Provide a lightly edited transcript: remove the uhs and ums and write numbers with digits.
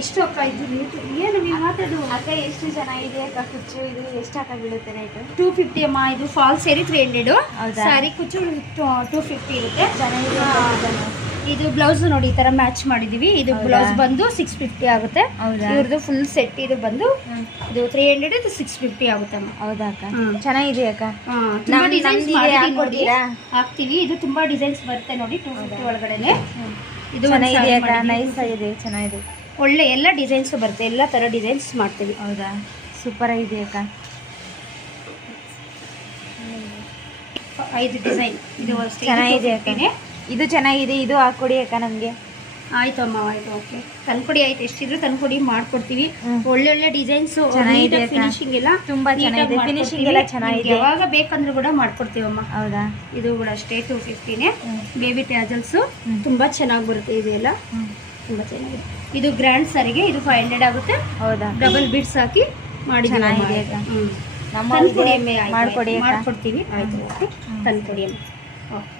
ಎಷ್ಟು ಅಕ್ಕ ಇದು ರೇಟ್? ಏನು ನೀವು ಮಾತಾಡು ಅಕ್ಕ. ಎಷ್ಟು ಚೆನ್ನಾಗಿದೆ ಅಕ್ಕ ಕುಚ್ಚು. ಇದು ಎಷ್ಟು ಹಾಕಿ ಬೀಳುತ್ತೆ ರೇಟು? 250 ಅಮ್ಮ. ಇದು ಫಾಲ್ ಸೇರಿ 300. ಹೌದಾ? ಸ್ಯಾರಿ ಕುಚ್ಚು 250 ಇರುತ್ತೆ. ಚೆನ್ನಾಗಿದೆ. ಇದು ಬ್ಲೌಸ್ ನೋಡಿ ಈ ತರ ಮ್ಯಾಚ್ ಮಾಡಿದೀವಿ. ಇದು ಬ್ಲೌಸ್ ಬಂದು 650 ಆಗುತ್ತೆ. ಇವ್ರದ್ದು ಫುಲ್ ಸೆಟ್ ಇದು ಬಂದು ಇದು 300, ಇದು 650 ಆಗುತ್ತೆ ಅಮ್ಮ. ಹೌದಾ ಅಕ್ಕ? ಚೆನ್ನಾಗಿದೆ ಅಕ್ಕ. ತುಂಬಾ ಡಿಸೈನ್ಸ್ ಹಾಕ್ತಿವಿ. ಇದು ತುಂಬಾ ಡಿಸೈನ್ಸ್ ಬರುತ್ತೆ ನೋಡಿ 250 ಒಳಗಡೆನೆ. ಇದು ಚೆನ್ನಾಗಿದೆ ಅಕ್ಕ. ನೈಸ್ ಆಗಿದೆ, ಚೆನ್ನಾಗಿದೆ. ಒಳ್ಳೆ ಎಲ್ಲ ಡಿಸೈನ್ಸ್ ಬರುತ್ತೆ. ಎಲ್ಲ ತರ ಡಿಸೈನ್ಸ್ ಮಾಡ್ತೀವಿ. ಹೌದಾ? ಸೂಪರ್ ಆಗಿದೆ ಅಕ್ಕ. 5 ಡಿಸೈನ್. ಇದು ಚೆನ್ನಾಗಿದೆ ಅಕ್ಕ. ಇದು ಚೆನ್ನಾಗಿದೆ. ಇದು ಹಾಕೊಡಿ ಅಕ್ಕ ನಮಗೆ. ಆಯ್ತು ಅಮ್ಮ, ಆಯ್ತು. ಓಕೆ, ತಂದ್ಕೊಡಿ. ಆಯ್ತು, ಎಷ್ಟಿದ್ರು ತಂದ್ಕೊಡಿ, ಮಾಡ್ಕೊಡ್ತೀವಿ. ಒಳ್ಳೊಳ್ಳೆ ಡಿಸೈನ್ಸ್, ಫಿನಿಶಿಂಗ್ ಎಲ್ಲ ತುಂಬಾ ಚೆನ್ನಾಗಿದೆ. ಫಿನಿಶಿಂಗ್ ಎಲ್ಲ ಚೆನ್ನಾಗಿದೆ. ಯಾವಾಗ ಬೇಕಂದ್ರೂ ಕೂಡ ಮಾಡ್ಕೊಡ್ತೀವಮ್ಮ. ಹೌದಾ? ಇದು ಕೂಡ ಅಷ್ಟೇ 250ನೇ. ಬೇಬಿ ಟ್ಯಾಜಲ್ಸ್ ತುಂಬಾ ಚೆನ್ನಾಗಿ ಬರುತ್ತೆ. ಇದು ಎಲ್ಲ ತುಂಬಾ ಚೆನ್ನಾಗಿದೆ. ಇದು ಗ್ರ್ಯಾಂಡ್ ಸಾರಿಗೆ ಇದು 500 ಆಗುತ್ತೆ. ಹೌದಾ? ಡಬಲ್ ಬಿಡ್ಸ್ ಹಾಕಿ ಮಾಡಿದ್ದೀವಿ. ನಮ್ಮ ಮಾಡ್ಕೊಡ್ತೀವಿ. ಆಯ್ತು, ತಂದ್ಕೊಡಿ ಅಮ್ಮ. ಓಕೆ.